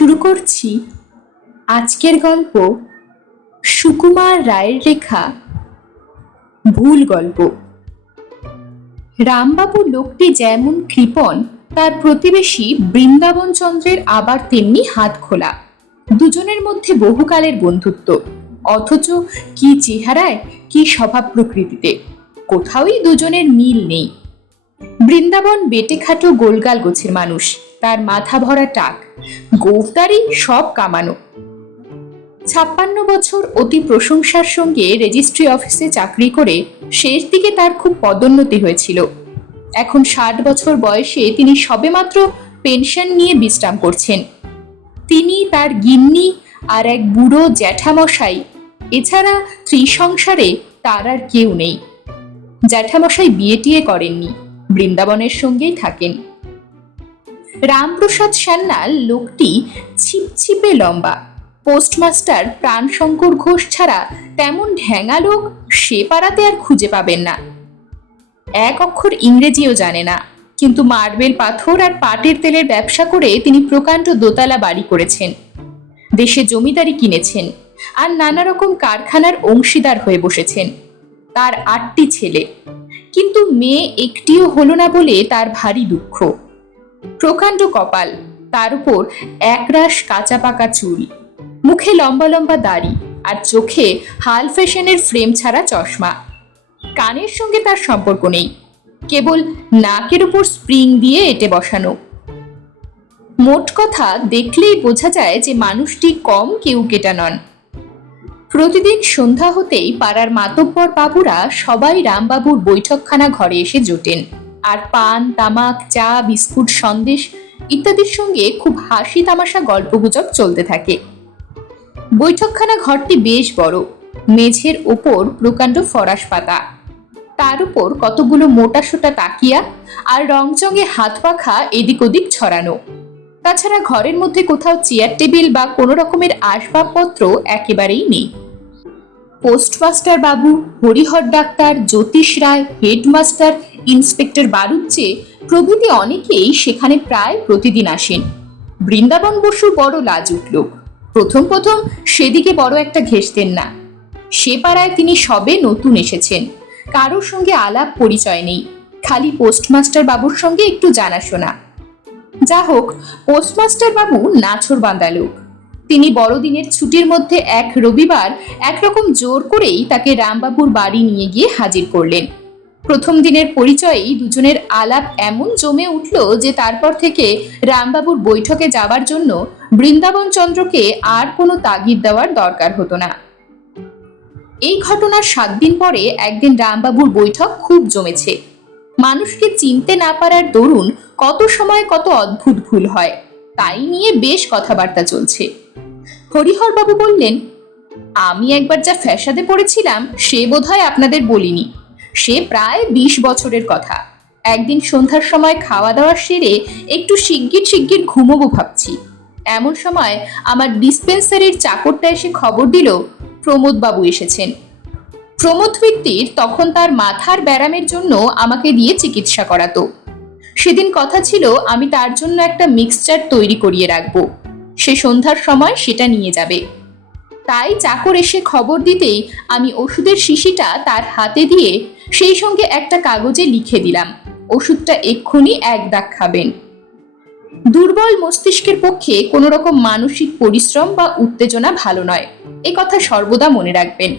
শুরু করছি আজকের গল্প সুকুমার রায়ের লেখা ভুল গল্প। রামবাবু লোকটি যেমন কৃপণ, তার প্রতিবেশী বৃন্দাবন চন্দ্রের আবার তেমনি হাত খোলা। দুজনের মধ্যে বহুকালের বন্ধুত্ব। অথচ কি চেহারায়, কি স্বভাব প্রকৃতিতে। কোথাওই দুজনের মিল নেই। বৃন্দাবন বেটে খাটো গোলগাল গোছের মানুষ। তার মাথা ভরা টাক। গোফদারি সব কামানো। ছাপ্পান্ন বছর অতি প্রশংসার সঙ্গে রেজিস্ট্রি অফিসে চাকরি করে শেষ দিকে তার খুব পদোন্নতি হয়েছিল। এখন ষাট বছর বয়সে তিনি সবেমাত্র পেনশন নিয়ে বিশ্রাম করছেন। তিনি তার গিন্নি আর এক বুড়ো জ্যাঠামশাই। এছাড়া ত্রিসংসারে তার আর কেউ নেই। জ্যাঠামশাই বিয়ে টিয়ে করেননি। বৃন্দাবনের সঙ্গেই থাকেন। রামপ্রসাদ সান্যাল লোকটি ছিপছিপে লম্বা। পোস্টমাস্টার প্রাণশঙ্কর ঘোষ ছাড়া তেমন ঢ্যাঙা লোক সে পাড়াতে আর খুঁজে পাবেন না। এক অক্ষর ইংরেজিও জানে না, কিন্তু মার্বেল পাথর আর পাটের তেলের ব্যবসা করে তিনি প্রকাণ্ড দোতলা বাড়ি করেছেন। দেশে জমিদারি কিনেছেন আর নানা রকম কারখানার অংশীদার হয়ে বসেছেন। তার আটটি ছেলে। কিন্তু মেয়ে একটিও হলো না বলে তার ভারী দুঃখ। প্রকাণ্ড কপাল, তার উপর একরাশ কাঁচা পাকা চুল, মুখে লম্বা লম্বা দাড়ি আর চোখে হাল ফ্যাশনের ফ্রেম ছাড়া চশমা। কানের সঙ্গে তার সম্পর্ক নেই, কেবল নাকের উপর স্প্রিং দিয়ে এটে বসানো। মোট কথা দেখলেই বোঝা যায় যে মানুষটি কম কেউ কেটা নন। প্রতিদিন সন্ধ্যা হতেই পাড়ার মাতব্বর বাবুরা সবাই রামবাবুর বৈঠকখানা ঘরে এসে জোটেন। আর পান, তামাক, চা, বিস্কুট, সন্দেশ ইত্যাদির সঙ্গে খুব হাসি তামাশা গল্পগুজব চলতে থাকে। বৈঠকখানা ঘরটি বেশ বড়, মেঝের ওপর প্রকাণ্ড ফরাস পাতা। তার উপর কতগুলো মোটা সোটা তাকিয়া আর রংচঙে হাত পাখা এদিক ওদিক ছড়ানো। তাছাড়া ঘরের মধ্যে কোথাও চেয়ার টেবিল বা কোনো রকমের আসবাবপত্র একেবারেই নেই। পোস্টমাস্টার বাবু, হরিহর ডাক্তার, জ্যোতিষ রায়, হেডমাস্টার ইন্সপেক্টর বারুজ্জে প্রভৃতি অনেকেই সেখানে প্রায় প্রতিদিন আসেন। বৃন্দাবন বসু বড় লাজুক লোক। প্রথম প্রথম সেদিকে বড় একটা ঘেসতেন না। সে পাড়ায় তিনি সবে নতুন এসেছেন। কারোর সঙ্গে আলাপ পরিচয় নেই। খালি পোস্টমাস্টার বাবুর সঙ্গে একটু জানাশোনা। যা হোক, পোস্টমাস্টার বাবু নাছর বাঁধা লোক। তিনি বড়দিনের ছুটির মধ্যে এক রবিবার একরকম জোর করেই তাকে রামবাবুর বাড়ি নিয়ে গিয়ে হাজির করলেন। প্রথম দিনের পরিচয়েই দুজনের আলাপ এমন জমে উঠল যে তারপর থেকে রামবাবুর বৈঠকে যাবার জন্য বৃন্দাবন চন্দ্রকে আর কোনো তাগিদ দেওয়ার দরকার হতো না। এই ঘটনার সাত দিন পরে একদিন রামবাবুর বৈঠক খুব জমেছে। মানুষকে চিনতে না পারার দরুন কত সময় কত অদ্ভুত ভুল হয়, তাই নিয়ে বেশ কথাবার্তা চলছে। হরিহর বাবু বললেন, আমি একবার যা ফ্যাসাদে পড়েছিলাম, সে বোধহয় আপনাদের বলিনি। সে প্রায় বিশ বছরের কথা। একদিন সন্ধ্যার সময় খাওয়া দাওয়া সেরে একটু শিগগির শিগগির ঘুমোবো ভাবছি। এমন সময় আমার ডিসপেন্সারির চাকরটা এসে খবর দিল প্রমোদ বাবু এসেছেন। প্রমোদ মিত্তির তখন তার মাথার ব্যারামের জন্য আমাকে দিয়ে চিকিৎসা করাতো। সেদিন কথা ছিল, আমি তার জন্য একটা মিক্সচার তৈরি করিয়ে রাখব। সে সন্ধ্যার সময় সেটা নিয়ে যাবে। তাই চাকর এসে খবর দিতেই আমি ওষুধের শিশিটা তার হাতে দিয়ে সেই সঙ্গে একটা কাগজে লিখে দিলাম। ওষুধটা এক্ষুনি এক দাগ খাবেন। দুর্বল মস্তিষ্কের পক্ষে কোনো রকম মানসিক পরিশ্রম বা উত্তেজনা ভালো নয়। এ কথা সর্বদা মনে রাখবেন।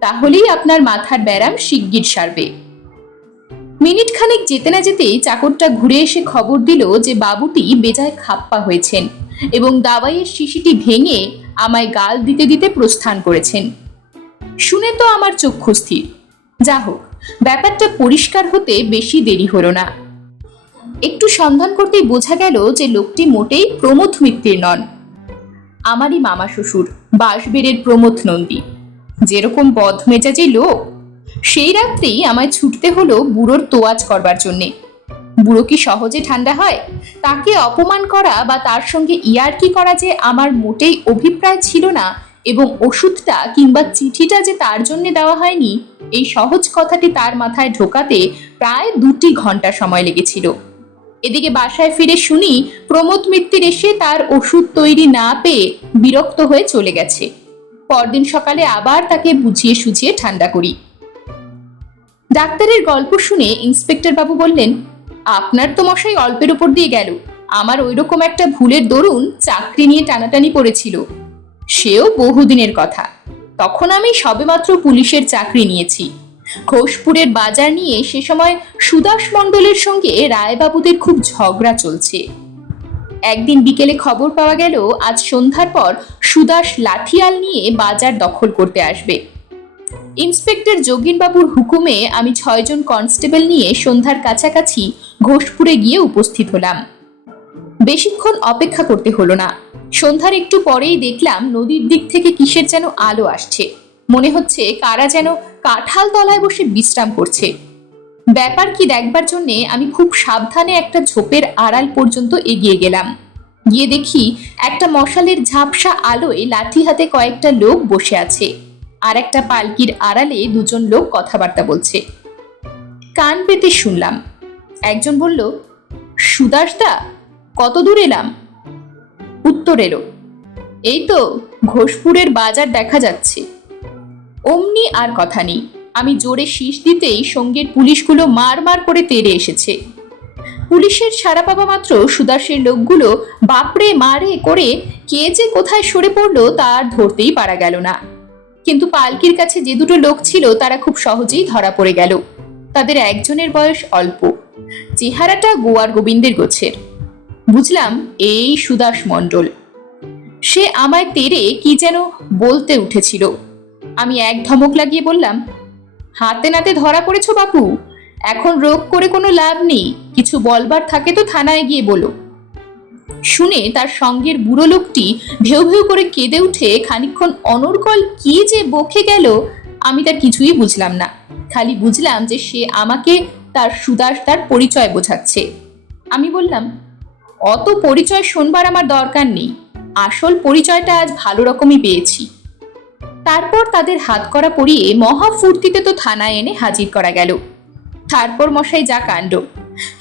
তাহলেই আপনার মাথার ব্যারাম শিগগির সারবে। মিনিট খানেক যেতে না যেতেই চাকরটা ঘুরে এসে খবর দিল যে বাবুটি বেজায় খাপ্পা হয়েছেন এবং দাওয়াইয়ের শিশিটি ভেঙে আমায় গাল দিতে দিতে প্রস্থান করেছেন। শুনে তো আমার চক্ষু স্থির। যা হোক ব্যাপারটা পরিষ্কার হতে বেশি দেরি হলো না। একটু সন্ধান করতেই বোঝা গেল যে লোকটি মোটেই প্রমোদ মিত্তির নন। আমারই মামা শ্বশুর, বাঁশবেড়ের প্রমোদ নন্দী। যেরকম বদ মেজাজে লোক, সেই রাত্রেই আমায় ছুটতে হলো বুড়োর তোয়াজ করবার জন্যে। বুড়ো কি সহজে ঠান্ডা হয়? তাকে অপমান করা বা তার সঙ্গে ইয়ার্কি করা যে আমার মোটেই অভিপ্রায় ছিল না এবং ওষুধটা কিংবা চিঠিটা যে তার জন্য দেওয়া হয়নি, এই সহজ কথাটি তার মাথায় ঢোকাতে প্রায় দুটি ঘণ্টা সময় লেগেছিল। এদিকে বাসায় ফিরে শুনি প্রমোদ মিত্তির এসে তার ওষুধ তৈরি না পেয়ে বিরক্ত হয়ে চলে গেছে। পরদিন সকালে আবার তাকে বুঝিয়ে সুঝিয়ে ঠান্ডা করি। ডাক্তারের গল্প শুনে ইন্সপেক্টর বাবু বললেন আপনার তো মশাই অল্পের উপর দিয়ে গেল। আমার ওই রকম একটা ভুলের দরুন চাকরি নিয়ে টানাটানি পড়েছিল। সেও বহুদিনের কথা। তখন আমি সবেমাত্র পুলিশের চাকরি নিয়েছি। ঘোষপুরের বাজার নিয়ে সে সময় সুদাস মণ্ডলের সঙ্গে রায়বাবুদের খুব ঝগড়া চলছে। একদিন বিকেলে খবর পাওয়া গেল, আজ সন্ধ্যার পর সুদাস লাঠিয়াল নিয়ে বাজার দখল করতে আসবে। ইন্সপেক্টর যোগিনবাবুর হুকুমে আমি ছয়জন কনস্টেবল নিয়ে সন্ধ্যার কাছাকাছি ঘোষপুরে গিয়ে উপস্থিত হলাম। বেশিক্ষণ অপেক্ষা করতে হলো না। সন্ধ্যার একটু পরেই দেখলাম নদীর দিক থেকে কিসের যেন আলো আসছে। মনে হচ্ছে কারা যেন কাঁঠাল তলায় বসে বিশ্রাম করছে। ব্যাপার কি দেখবার জন্যে আমি খুব সাবধানে একটা ঝোপের আড়াল পর্যন্ত এগিয়ে গেলাম। গিয়ে দেখি একটা মশালের ঝাপসা আলোয় লাঠি হাতে কয়েকটা লোক বসে আছে। আর একটা পালকির আড়ালে দুজন লোক কথাবার্তা বলছে। কান পেতে শুনলাম। একজন বলল, সুদাসদা, কত দূর এলাম? উত্তর এলো, এই তো ঘোষপুরের বাজার দেখা যাচ্ছে। অমনি আর কথা নেই। আমি জোরে শীষ দিতেই সঙ্গের পুলিশগুলো মার মার করে তেড়ে এসেছে। পুলিশের সারা পাওয়া মাত্র সুদাসের লোকগুলো বাপরে মারে করে কে যে কোথায় সরে পড়ল তা আর ধরতেই পারা গেল না। কিন্তু পালকির কাছে যে দুটো লোক ছিল তারা খুব সহজেই ধরা পড়ে গেল। তাদের একজনের বয়স অল্প। চেহারাটা গোয়ার গোবিন্দের গোছের। বুঝলাম এই সুদাস মণ্ডল। সে আমায় তেরে কি যেন বলতে উঠেছিল। আমি এক ধমক লাগিয়ে বললাম, হাতে নাতে ধরা পড়েছ বাপু, এখন রোগ করে কোনো লাভ নেই, কিছু বলবার থাকে তো থানায় গিয়ে বলো। শুনে তার সঙ্গের বুড়ো লোকটি ভেউ ভেউ করে কেঁদে উঠে খানিকক্ষণ অনর্গল কি যে বকে গেল, আমি তার কিছুই বুঝলাম না। খালি বুঝলাম যে সে আমাকে তার সুদাস তার পরিচয় বোঝাচ্ছে। আমি বললাম, অত পরিচয় শোনবার আমার দরকার নেই। আসল পরিচয়টা আজ ভালো রকমই পেয়েছি। তারপর তাদের হাত করা পরিয়ে মহা ফুর্তিতে তো থানায় এনে হাজির করা গেল। তারপর মশাই যা কাণ্ড।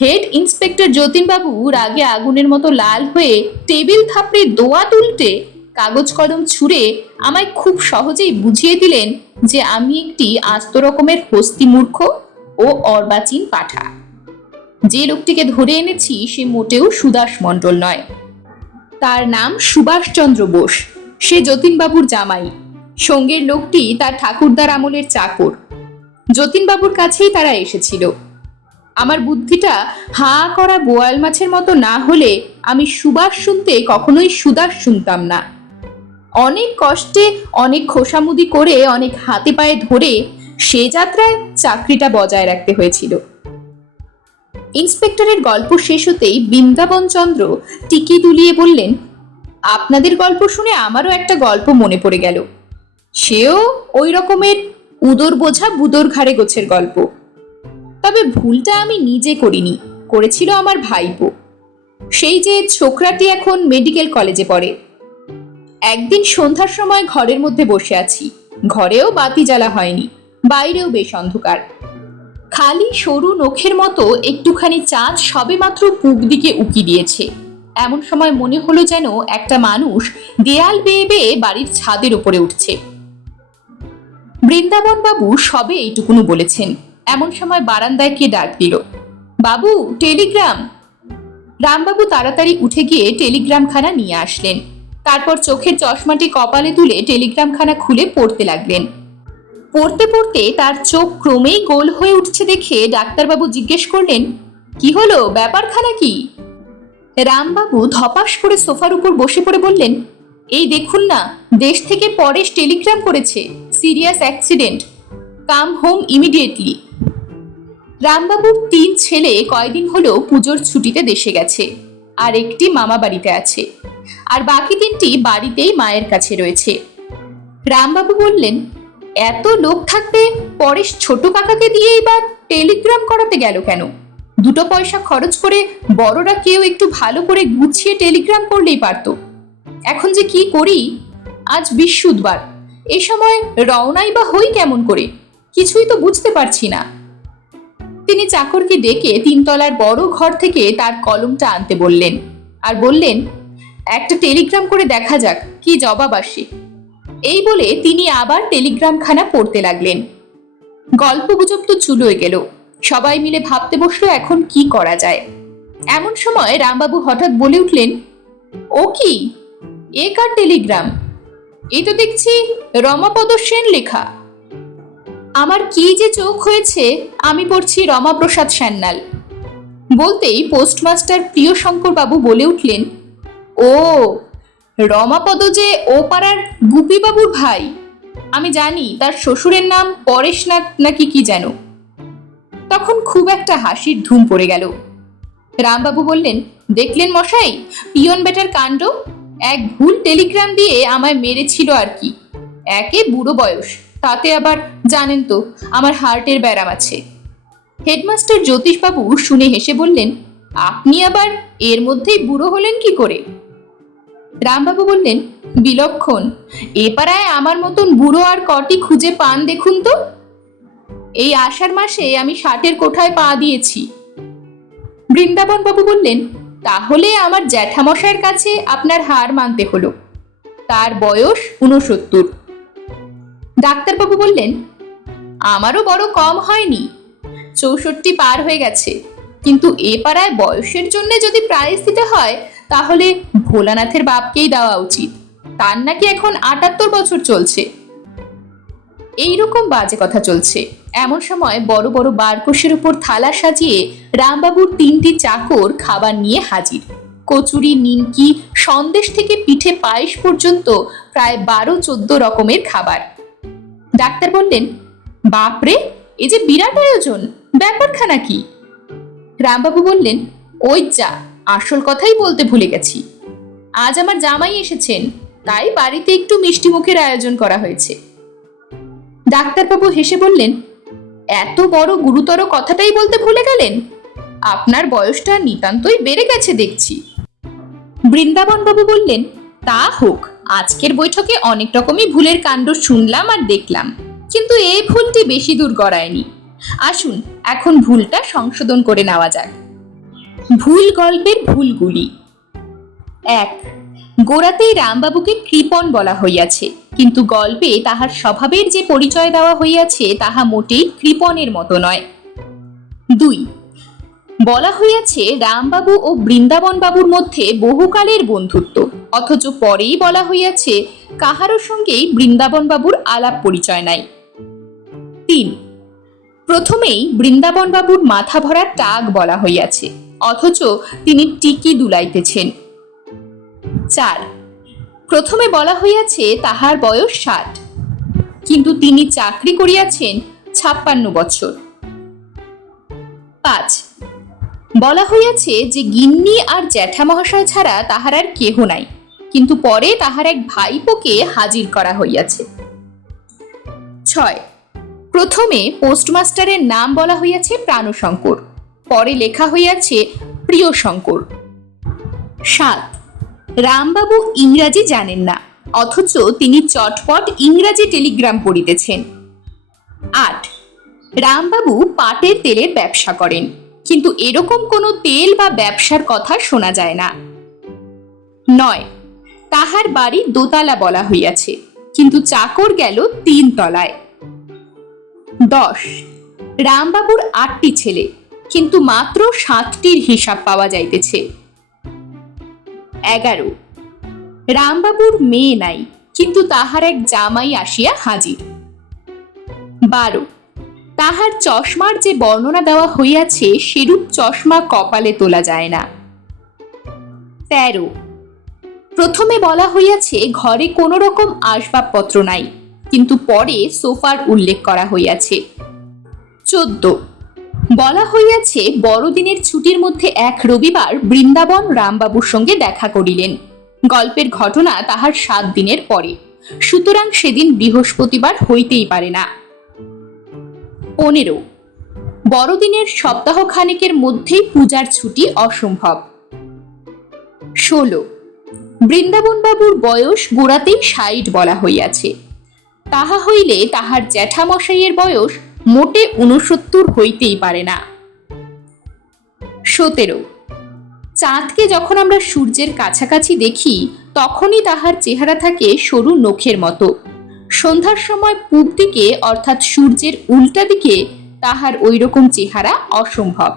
হেড ইন্সপেক্টর যতীনবাবু রাগে আগুনের মতো লাল হয়ে টেবিল থাপড়ে দোয়া তুলতে কাগজ কলম ছুঁড়ে আমায় খুব সহজেই বুঝিয়ে দিলেন যে আমি একটি আস্ত রকমের হস্তি মূর্খ। ও অর্বাচীন পাঠা। যে লোকটিকে ধরে এনেছি, সে মোটেও সুদাস মণ্ডল নয়। তার নাম সুভাষচন্দ্র বোস। সে যতীনবাবুর জামাই। সঙ্গের লোকটি তার ঠাকুরদার আমলের চাকর। যতীনবাবুর কাছেই তারা এসেছিল। আমার বুদ্ধিটা হাঁ করা বোয়াল মাছের মতো না হলে আমি সুবাস শুনতে কখনোই সুদাস শুনতাম না। অনেক কষ্টে, অনেক খোসামুদি করে, অনেক হাতে পায়ে ধরে সে যাত্রায় চাকরিটা বজায় রাখতে হয়েছিল। ইন্সপেক্টরের গল্প শেষ হতেই বৃন্দাবন চন্দ্র টিকি দুলিয়ে বললেন, আপনাদের গল্প শুনে আমারও একটা গল্প মনে পড়ে গেল। সেও ওই রকমের উদর বোঝা বুদর ঘাড়ে গোছের গল্প। তবে ভুলটা আমি নিজে করিনি, করেছিল আমার ভাইপো। সেই যে ছোকরাটি এখন মেডিকেল কলেজে পড়ে। একদিন সন্ধ্যার সময় ঘরের মধ্যে বসে আছি, ঘরেও বাতি জ্বালা হয়নি। বাইরেও বেশ অন্ধকার। খালি সরু নখের মতো একটুখানি চাঁদ সবেমাত্র পূব দিকে উকি দিয়েছে। এমন সময় মনে হলো যেন একটা মানুষ দেয়াল বেয়ে বেয়ে বাড়ির ছাদের উপরে উঠছে। বৃন্দাবন বাবু সবে এইটুকুনো বলেছেন। এমন সময় বারান্দায় কে ডাক দিল, বাবু, টেলিগ্রাম! রামবাবু তাড়াতাড়ি উঠে গিয়ে টেলিগ্রামখানা নিয়ে আসলেন। তারপর চোখের চশমাটি কপালে তুলে টেলিগ্রামখানা খুলে পড়তে লাগলেন। পড়তে পড়তে তার চোখ ক্রমেই গোল হয়ে উঠছে দেখে ডাক্তারবাবু জিজ্ঞেস করলেন, কি হলো? ব্যাপারখানা কি? রামবাবু ধপাস করে সোফার উপর বসে পড়ে বললেন, এই দেখুন না, দেশ থেকে পরেশ টেলিগ্রাম করেছে, serious accident, come home immediately. রামবাবুর তিন ছেলে কয়দিন হলো পুজোর ছুটিতে দেশে গেছে, আর একটি মামা বাড়িতে আছে, আর বাকি তিনটি বাড়িতেই মায়ের কাছে রয়েছে। রামবাবু বললেন এত লোক থাকতে পরেশ ছোট কাকাকে দিয়ে এবার টেলিগ্রাম করাতে গেল কেন? দুটো পয়সা খরচ করে বড়রা কেউ একটু ভালো করে গুছিয়ে টেলিগ্রাম করলেই পারতো। এখন যে কি করি? আজ বিশুদ্ধবার এ সময় রওনাই বা হই কেমন করে? কিছুই তো বুঝতে পারছি না। তিনি চাকরকে ডেকে তিনতলার বড় ঘর থেকে তার কলমটা আনতে বললেন। আর বললেন, একটা টেলিগ্রাম করে দেখা যাক কি জবাব আসে। এই বলে তিনি আবার টেলিগ্রামখানা পড়তে লাগলেন। গল্প গুজব তো চুলোয় গেল। সবাই মিলে ভাবতে বসল এখন কি করা যায়। এমন সময় রামবাবু হঠাৎ বলে উঠলেন, ও কি? এ কার টেলিগ্রাম? এ তো দেখছি রমাপদ সেন লেখা। আমার কি যে চোখ হয়েছে, আমি পড়ছি রমাপ্রসাদ সান্যাল বলতেই পোস্টমাস্টার প্রিয় বাবু বলে উঠলেন, ও রমাপদ যে ও পাড়ার গুপিবাবুর ভাই। আমি জানি তার শ্বশুরের নাম পরেশনাথ নাকি কি যেন। তখন খুব একটা হাসির ধুম পড়ে গেল। রামবাবু বললেন, দেখলেন মশাই, পিয়ন বেটার কাণ্ড? এক ভুল টেলিগ্রাম দিয়ে আমায় মেরেছিল আর কি। একে বুড়ো বয়স, তাতে আবার জানেন তো, আমার হার্টের ব্যারাম আছে। হেডমাস্টার জ্যোতিষবাবু শুনে হেসে বললেন, আপনি আবার এর মধ্যেই বুড়ো হলেন কি করে? রামবাবু বললেন, বিলক্ষণ। এ পাড়ায় আমার মতন বুড়ো আর কটি খুঁজে পান দেখুন তো। এই আষাঢ় মাসে আমি ষাটের কোঠায় পা দিয়েছি। বৃন্দাবন বাবু বললেন, তাহলে আমার জ্যাঠামশাইয়ের কাছে আপনার হার মানতে হলো। তার বয়স উনসত্তর ডাক্তারবাবু বললেন, আমারও বড় কম হয়নি। চৌষট্টি পার হয়ে গেছে। কিন্তু এ পাড়ায় বয়সের জন্য যদি প্রাইজ দিতে হয়, তাহলে ভোলানাথের বাপকেই দেওয়া উচিত। তার নাকি এখন আটাত্তর বছর চলছে। এইরকম বাজে কথা চলছে। এমন সময় বড় বড় বারকোষের উপর থালা সাজিয়ে রামবাবুর তিনটি চাকর খাবার নিয়ে হাজির। কচুরি, নিমকি, সন্দেশ থেকে পিঠে পায়েস পর্যন্ত প্রায় বারো চোদ্দ রকমের খাবার। ডাক্তার বললেন, বাপরে, এ যে বিরাট আয়োজন! ব্যাপারখানা কি? রামবাবু বললেন, ওই যা, আসল কথাই বলতে ভুলে গেছি। আজ আমার জামাই এসেছেন, তাই বাড়িতে একটু মিষ্টি মুখের আয়োজন করা হয়েছে। ডাক্তারবাবু হেসে বললেন, এত বড় গুরুতর কথাটাই বলতে ভুলে গেলেন? আপনার বয়সটা নিতান্তই বেড়ে গেছে দেখছি। বৃন্দাবনবাবু বললেন, তা হোক, আজকের বৈঠকে অনেক রকমই ভুলের কাণ্ড শুনলাম আর দেখলাম, কিন্তু এই ভুলটি বেশি দূর গড়ায়নি। আসুন, এখন ভুলটা সংশোধন করে নেওয়া যাক। ভুল গল্পের ভুলগুলি। এক, গোড়াতেই রামবাবুকে কৃপণ বলা হইয়াছে, কিন্তু গল্পে তাহার স্বভাবের যে পরিচয় দেওয়া হইয়াছে, তাহা মোটেই কৃপণের মতো নয়। দুই, বলা হইয়াছে রামবাবু ও বৃন্দাবন বাবুর মধ্যে বহুকালের বন্ধুত্ব, অথচ পরেই বলা হইয়াছে কাহারও সঙ্গেই বৃন্দাবন বাবুর আলাপ পরিচয় নাই। তিন প্রথমেই বৃন্দাবন বাবুর মাথা ভরা টাক বলা হইয়াছে, অথচ তিনি টিকি দুলাইতেছেন। চার, প্রথমে বলা হইয়াছে তাহার বয়স ষাট, কিন্তু তিনি চাকরি করিয়াছেন ছাপ্পান্ন বছর। পাঁচ, বলা হইয়াছে যে গিন্নি আর জ্যাঠা মহাশয় ছাড়া তাহার আর কেহ নাই, কিন্তু পরে তাহার এক ভাইপোকে হাজির করা হইয়াছে। ছয় প্রথমে পোস্টমাস্টারের নাম বলা হইয়াছে প্রাণশঙ্কর, পরে লেখা হইয়াছে প্রিয় শঙ্কর সাত, রামবাবু ইংরাজি জানেন না, অথচ তিনি চটপট ইংরাজি টেলিগ্রাম পড়িতেছেন। আট, রামবাবু পাটের তেলের ব্যবসা করেন, কিন্তু এরকম কোনো তেল বা ব্যবসার কথা শোনা যায় না। নয়, তাহার বাড়ি দোতলা বলা হইয়াছে, কিন্তু চাকর গেল তিন তলায় দশ। রামবাবুর আটটি ছেলে, কিন্তু মাত্র সাতটির হিসাব পাওয়া যাইতেছে। এগারো। রামবাবুর মেয়ে নাই, কিন্তু তাহার এক জামাই আসিয়া হাজির। বারো। তাহার চশমার যে বর্ণনা দেওয়া হইয়াছে, সেরূপ চশমা কপালে তোলা যায় না। তেরো। প্রথমে বলা হইয়াছে, ঘরে কোনো রকম আসবাবপত্র নাই। কিন্তু পরে সোফার উল্লেখ করা হইয়াছে। চোদ্দ। বলা হইয়াছে, বড়দিনের ছুটির মধ্যে এক রবিবার বৃন্দাবন রামবাবুর সঙ্গে দেখা করিলেন। গল্পের ঘটনা তাহার সাত দিনের পরে। সুতরাং সেদিন বৃহস্পতিবার হইতেই পারে না। পনেরো। বড়দিনের সপ্তাহ খানেকের মধ্যেই পূজার ছুটি অসম্ভব। ষোলো। বৃন্দাবনবাবুর বয়স গোড়াতেই ষাট বলা হইয়াছে। তাহা হইলে তাহার জ্যাঠামশাইয়ের বয়স মোটে ঊনসত্তর হইতেই পারে না। সতেরো। চাঁদকে যখন আমরা সূর্যের কাছাকাছি দেখি, তখনই তাহার চেহারা থাকে সরু নখের মতো। সন্ধ্যার সময় পূব দিকে, অর্থাৎ সূর্যের উল্টা দিকে, তাহার ওই রকম চেহারা অসম্ভব।